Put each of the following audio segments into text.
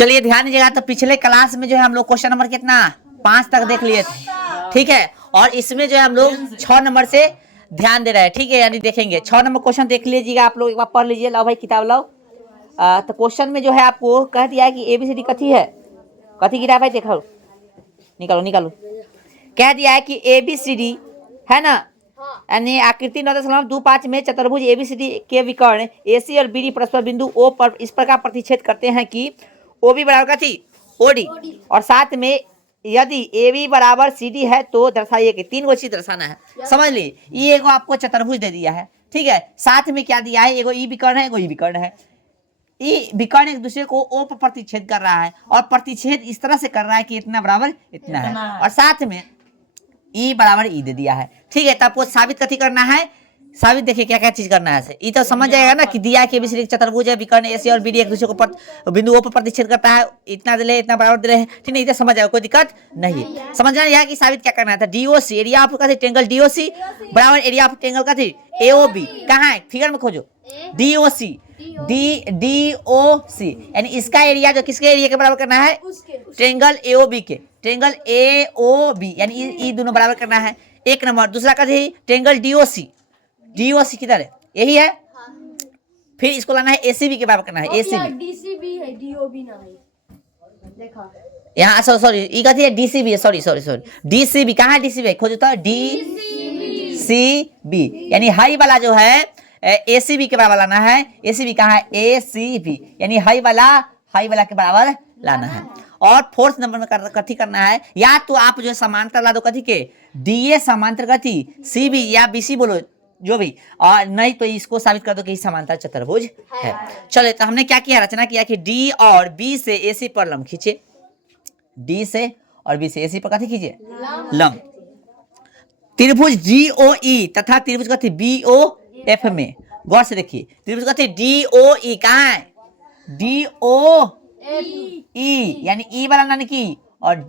चलिए ध्यान दीजिएगा, तो पिछले क्लास में जो है हम लोग क्वेश्चन नंबर कितना 5 तक देख लिए थे, ठीक है। और इसमें जो है हम लोग 6 नंबर से ध्यान दे रहे हैं, ठीक है, यानी देखेंगे 6 नंबर क्वेश्चन देख लीजिएगा आप लोग, एक बार पढ़ लीजिए। लाओ भाई किताब लाओ। तो क्वेश्चन में जो है आपको कह दिया है कि ABCD कथी है, कथी गिरा भाई, देखो निकालो निकालो। कह दिया है कि ABCD है ना, यानी आकृति 9.25 में चतुर्भुज ABCD के विकर्ण AC और BD परस्पर बिंदु O पर इस प्रकार प्रतिच्छेद करते हैं कि OB बराबर कथी OD, और साथ में यदि AB बराबर CD है तो दर्शाइए कि 3 गो चीज दर्शाना है। समझ ली, ये एगो आपको चतुर्भुज दे दिया है, ठीक है। साथ में क्या दिया है, एगो E विकर्ण है, एगो E विकर्ण है। ई विकर्ण एक दूसरे को O पर प्रतिच्छेद कर रहा है, और प्रतिच्छेद इस तरह से कर रहा है कि इतना बराबर इतना है, और साथ में E बराबर E दे दिया है, ठीक है। तो आपको साबित कथी करना है, साबित देखिए क्या क्या चीज करना है। ये तो समझ जाएगा ना कि दिया है कि ABCD चतुर्भुज है, विकर्ण AC और BD एक दूसरे को बिंदु O पर प्रतिच्छेद करता है, इतना दे इतना बराबर दे रहे हैं, ठीक है। ये तो समझ जाएगा, कोई दिक्कत नहीं। समझना यह कि साबित क्या करना था, DOC एरिया ऑफ कथी ट्रायंगल DOC बराबर एरिया ऑफ ट्रायंगल कथी AOB, कहाँ है फिगर में खोजो, DOC यानी इसका एरिया जो किसके एरिया के बराबर करना है, ट्रायंगल AOB के, ट्रायंगल AOB यानी ये दोनों बराबर करना है, एक नंबर। दूसरा कथी ट्रायंगल DOC किधर है, यही है। फिर इसको लाना है ACB के बराबर करना है, ACB DCB है, DOB ना है, देखा यहाँ सॉरी ये कथी है DCB है, सॉरी DCB कहाँ है, DCB खोजो तो DCB यानी हाई वाला जो है ACB के बराबर लाना है। ACB कहाँ है, ACB यानी हाई वाला के बराबर लाना है। और फोर्थ नंबर में कथी करना है, या तो आप जो समांतर ला दो कथी के DA समांतर कथी CB या BC बोलो जो भी, और नहीं तो इसको साबित कर दो कि समांतर चतुर्भुज है। चलो तो हमने क्या किया, रचना किया कि D और B से AC पर लंब खींचे, D से और B से AC पर कथी खींचे लंब। त्रिभुज DOE तथा त्रिभुज कथी BOF में गौर से देखिए, त्रिभुज कथी DOE कहाँ है, DOE यानी E वाला नानी की, और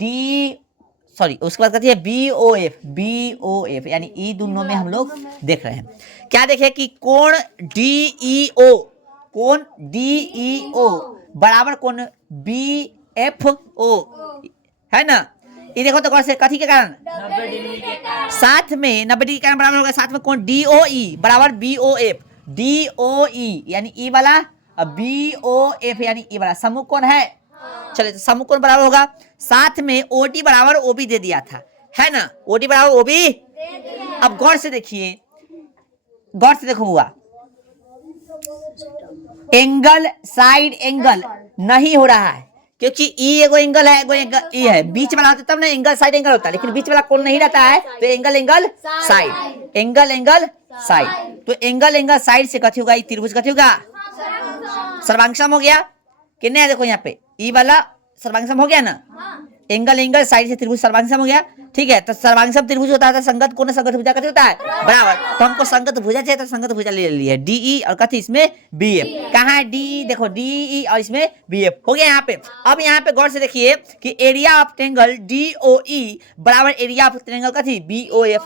उसके बाद कहती है BOF यानी ई दोनों में हम लोग देख रहे हैं। क्या देखे कि कोण DEO बराबर कोण BFO है ना। ये देखो तो कौन से कथी के कारण, साथ में 90 डिग्री के कारण बराबर होगा, साथ में कोण DOE बराबर BOF, DOE यानी ई वाला, BOF यानी ई वाला समूह कोण है। चलिए तो समूह कोण बराबर होगा, साथ में OD बराबर OB दे दिया था, है ना, OD बराबर OB। अब गौर से देखिए, गौर से देखो हुआ एंगल साइड एंगल नहीं हो रहा है, क्योंकि ई एगो एंगल है, एगो एंगल ई है, बीच वाला होता तब ना एंगल साइड एंगल होता है, लेकिन बीच वाला कोण नहीं रहता है, तो एंगल साइड, तो एंगल साइड से कथी होगा, त्रिभुज कथी होगा सर्वांगसम हो गया कि नहीं। देखो यहाँ पे ई वाला सर्वांगसम हो गया ना, एंगल साइड से त्रिभुज सर्वांगसम हो गया, ठीक है। तो सर्वांगसम त्रिभुज होता है तो संगत कोण संगत भुजा कथी होता है बराबर, तो हमको संगत भुजा चाहिए तो संगत भुजा ले लिया DE और कथी इसमें BF, कहाँ है DE, देखो DE और इसमें BF हो गया यहाँ पे। अब यहाँ पे गौर से देखिए कि एरिया ऑफ ट्रायंगल DOE बराबर एरिया ऑफ ट्रायंगल कथी BOF।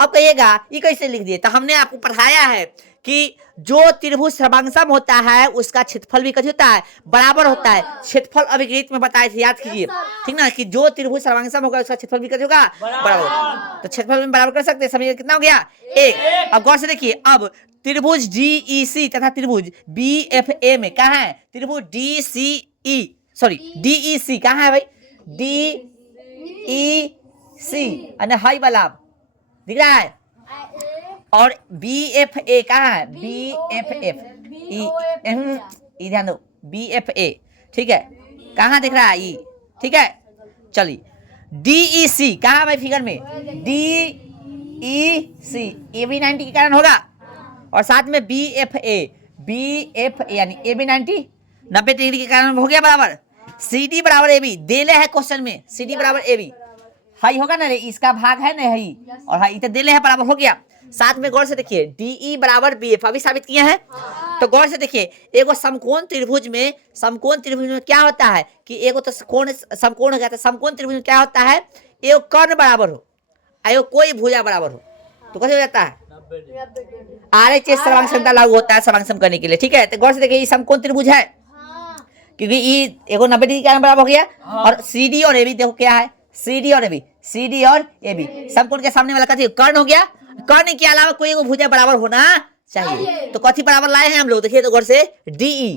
अब कहिएगा ये कैसे लिख दिए, तो हमने आपको पढ़ाया है कि जो त्रिभुज सर्वांगसम होता है उसका क्षेत्रफल भी कथी होता है बराबर होता है। क्षेत्रफल अभिगणित में बताए थे, याद कीजिए, ठीक ना, कि जो त्रिभुज सर्वांगसम होगा उसका क्षेत्रफल भी कथी होगा बराबर होगा। तो क्षेत्रफल में बराबर कर सकते हैं, समीकरण कितना हो गया 1। अब गौर से देखिए, अब त्रिभुज DEC तथा त्रिभुज BFA में कहाँ है, त्रिभुज DEC कहाँ है भाई, DEC हाई वाला दिख रहा है, और BFA कहाँ है, BFF ध्यान दो BFA, ठीक है, कहाँ दिख रहा है ई, ठीक है। चलिए DEC कहाँ भाई फिगर में, DEC AB 90 के कारण होगा, और साथ में BFA यानी AB 90 डिग्री के कारण हो गया बराबर। CD बराबर AB देले है क्वेश्चन में, CD बराबर AB हाई होगा ना रे, इसका भाग है ना हाई, और हाई तो देले है बराबर हो गया। साथ में गौर से देखिए DE बराबर BF अभी साबित किए हैं। तो गौर से देखिए, एगो समकोण त्रिभुज में क्या होता है कि एगो तो कोण समकोण हो गया, तो समकोण त्रिभुज में क्या होता है, एगो कर्ण बराबर हो, एगो कोई भुजा बराबर हो, तो कैसे हो जाता है RHS सर्वांग समता लागू होता है सर्वांग सम करने के लिए, ठीक है। तो गौर से देखिए ये समकोण त्रिभुज है, क्योंकि ई एगो 90 डिग्री के बराबर हो गया। और सी डी और ए बी देखो क्या है, सी डी और ए बी, सी डी और ए बी समकोण के सामने वाला कथी कर्ण हो गया। कर्ण के अलावा कोई एगो भुजा बराबर होना चाहिए। तो कथी बराबर लाए हैं हम लोग, देखिए तो गौर से, डी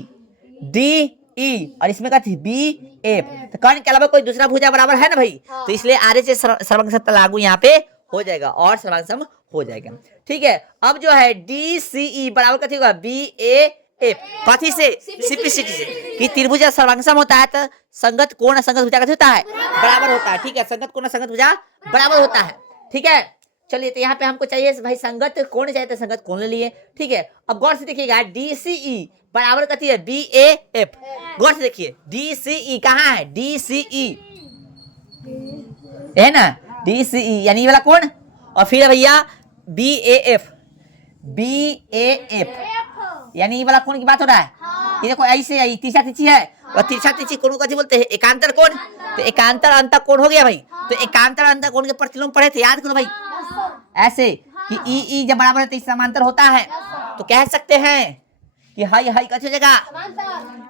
ई और इसमें कथी बी एफ। तो कर्ण के अलावा कोई दूसरा भुजा बराबर है ना भाई, तो इसलिए आर से सर्वांग सम लागू यहाँ पे हो जाएगा और सर्वांग सम हो जाएगा। ठीक है, अब जो है डी सी ई बराबर कथी होगा, बी ए एफ। कथी से, सिंप्लिसिटी से कि त्रिभुज सर्वांगसम होता है तो संगत कोण संगत भुजा कथी होता है, बराबर होता है। ठीक है, संगत कोण संगत भुजा बराबर होता है। ठीक है, चलिए तो यहाँ पे हमको चाहिए भाई संगत कोण चाहिए तो संगत कोण ले लिए। ठीक है, अब गौर से देखिएगा डी सी ई बराबर कथी है, बी ए एफ। गौर से देखिए डी सी ई कहाँ है, डी सी ई है ना, डी सी ई यानी ये वाला कोण, और फिर भैया B A F, B A F यानी ये वाला कोण की बात हो रहा है। ये देखो ऐसे आई तीसरा तिरछी है, और तीसरा तिरछी कोण को कथी बोलते हैं, एकांतर कोण। तो एकांतर अंतर कोण हो गया भाई। तो एकांतर अंतर कोण के प्रतिलोम पढ़े थे, याद करो भाई, ऐसे कि ई जब बराबर है तो समांतर होता है। तो कह सकते हैं कि हाई हाई कथी हो जाएगा,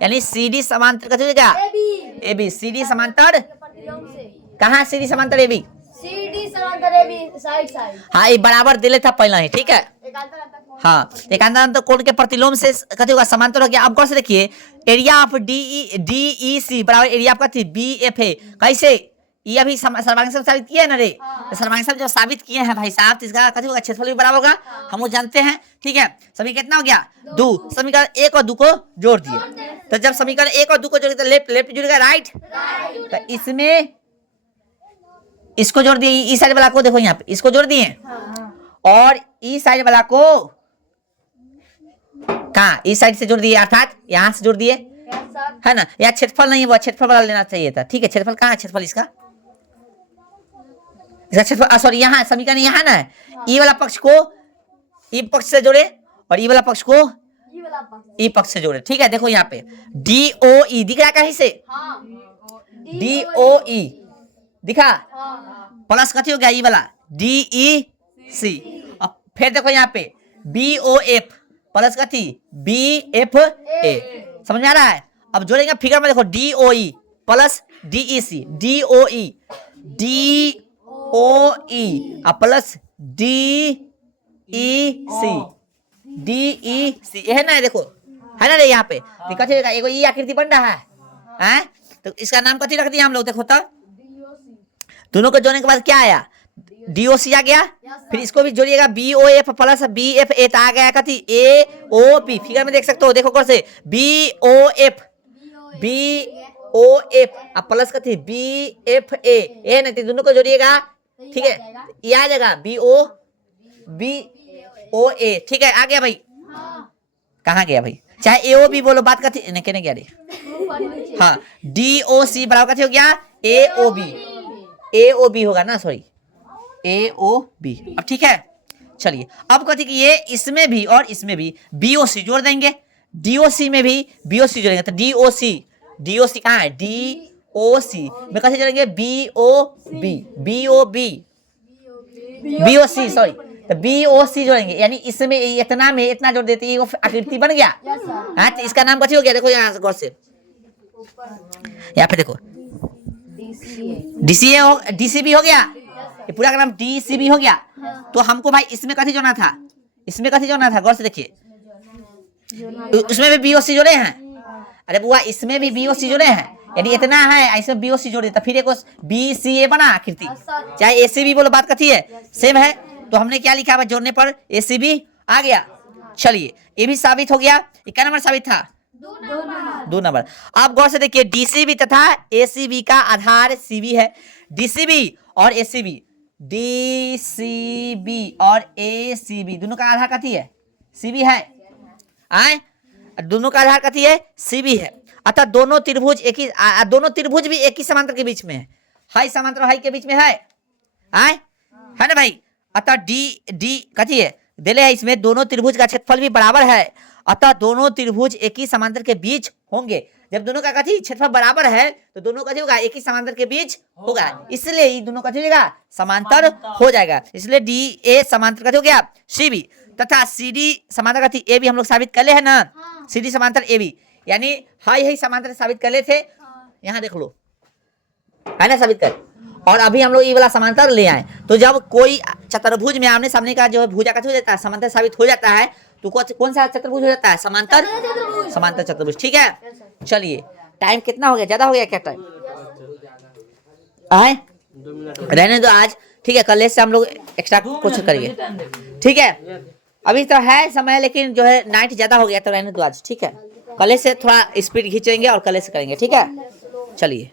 यानी सी डी समांतर कथी हो जाएगा, ए बी। सी डी समांतर कहाँ, सी डी समांतर ए बी, सीडी समांतर ए बी साइड साइड। हाँ ये बराबर दे लेता पहला ही। ठीक है, हाँ एकांतर अंतर कोण के प्रतिलोम से कथी होगा, समांतर हो गया। अब गौर से देखिए एरिया ऑफ डी ई सी बराबर एरिया ऑफ कथी बी एफ है। कैसे, ये अभी सर्वांगसम साबित किया है ना रे, तो सर्वांगसम जब साबित किए हैं भाई साहब तो इसका कथी होगा, क्षेत्रफल भी बराबर होगा, हम वो जानते हैं। ठीक है, समीकरण कितना हो गया, 2। समीकरण 1 और 2 को जोड़ दिए, तो जब समीकरण 1 और 2 को जोड़े तो लेफ्ट जुड़ेगा राइट। तो इसमें इसको जोड़ दिए, ई साइड वाला को देखो यहाँ पे इसको जोड़ दिए, और ई साइड वाला को कहाँ, इस साइड से जोड़ दिए, अर्थात यहाँ से जोड़ दिए, है ना। यहाँ क्षेत्रफल नहीं है, वो क्षेत्रफल वाला लेना चाहिए था। ठीक है, क्षेत्रफल कहाँ है, क्षेत्रफल इसका क्षेत्रफल सॉरी यहाँ समीकरण यहाँ ना, ई वाला पक्ष को ई पक्ष से जोड़े और ई वाला पक्ष को ई पक्ष से जोड़े। ठीक है, देखो यहाँ पे डी ओ ई दिख रहा है कहीं से, डी ओ ई दिखा, प्लस कथी हो गया ई वाला डी ई सी, और फिर देखो यहाँ पे बी ओ एफ प्लस कथी बी एफ ए। समझ में आ रहा है। अब जोड़ेंगे फिगर में, देखो D O E plus D E C, D O E plus D E C है ना, देखो है ना रे यहाँ पे कथी एगो ई आकृति बन रहा है, तो इसका नाम कथी रख दिया हम लोग, देखो तो दोनों को जोड़ने के बाद क्या आया, डीओसी आ गया। फिर इसको भी जोड़िएगा B O F plus B F A, आ गया कथी ए ओ पी। फिगर में देख सकते हो, देखो कौन से बी ओ एफ प्लस कथी बी एफ ए नहीं, दोनों को जोड़िएगा। ठीक है, ये आ जाएगा बी ओ ए। ठीक है, आ गया भाई, कहाँ गया भाई, चाहे ए ओ बी बोलो, बात कथी नहीं कहने गया रे। हाँ, डी ओ सी बराबर कथी हो गया ए ओ बी होगा ना, सॉरी ए ओ बी। अब ठीक है, चलिए अब कथी कि ये इसमें भी और इसमें भी बी ओ सी जोड़ देंगे, डी ओ सी में भी बी ओ सी जोड़ेंगे, तो डी ओ सी कहाँ है, डी ओ सी में कैसे जोड़ेंगे बी ओ सी सॉरी, तो बी ओ सी जोड़ेंगे, यानी इसमें इतना में इतना जोड़ देते हैं, आकृति बन गया। हाँ, तो इसका नाम कथी हो गया, देखो यहाँ गौर से, यहाँ पे देखो डीसीबी हो गया, ये पूरा का नाम डीसीबी हो गया। तो हमको भाई इसमें कथी जोड़ना था, गौर से देखिए, उसमें भी बीओसी जोड़े हैं। अरे बुआ इसमें भी बीओसी जोड़े हैं, यानी इतना है, इसमें बीओसी जोड़ देता, फिर एक बी सी ए बना आकृति, चाहे एसीबी बोलो, बात कथी है सेम है। तो हमने क्या लिखा है, जोड़ने पर एसीबी आ गया। चलिए ये भी साबित हो गया, ये क्या नंबर साबित था, 2 नंबर। अब गौर से देखिए डीसीबी तथा एसीबी का आधार सीबी है। डीसीबी और एसीबी दोनों का आधार कथी है, सीबी है। दोनों का आधार कथी है, सीबी है। अतः दोनों त्रिभुज भी एक ही समांतर के बीच में है, हाई समांतर हाई के बीच में है ना भाई। अतः डी कथी है दिले है, इसमें दोनों त्रिभुज का क्षेत्रफल भी बराबर है, अतः दोनों त्रिभुज एक ही समांतर के बीच होंगे। जब दोनों का कथी क्षेत्रफल बराबर है तो दोनों कथी होगा, एक ही समांतर के बीच होगा, इसलिए ये दोनों कथी होगा, समांतर हो जाएगा। इसलिए डी ए समांतर कथी हो गया सी बी, तथा सी डी समांतर कथी ए बी हम लोग साबित कर ले है ना, सी डी समांतर ए बी। यानी हाई हाई समांतर साबित कर ले थे, यहाँ देख लो, है ना, साबित कर। और अभी हम लोग ये वाला समांतर ले आए, तो जब कोई चतुर्भुज में आमने सामने का जो है भुजा का हो जाता है, समांतर साबित हो जाता है, तो कौन सा चतुर्भुज हो जाता है? समांतर, समांतर चतुर्भुज। ठीक है, चलिए टाइम कितना हो गया, ज्यादा हो गया क्या टाइम? आए रहने दो आज, ठीक है, कल से हम लोग एक्स्ट्रा कुछ करेंगे, ठीक है। अभी तो है समय, लेकिन जो है नाइट ज्यादा हो गया, तो रहने दो आज, ठीक है। कल से थोड़ा स्पीड खींचेंगे और कल से करेंगे, ठीक है। चलिए।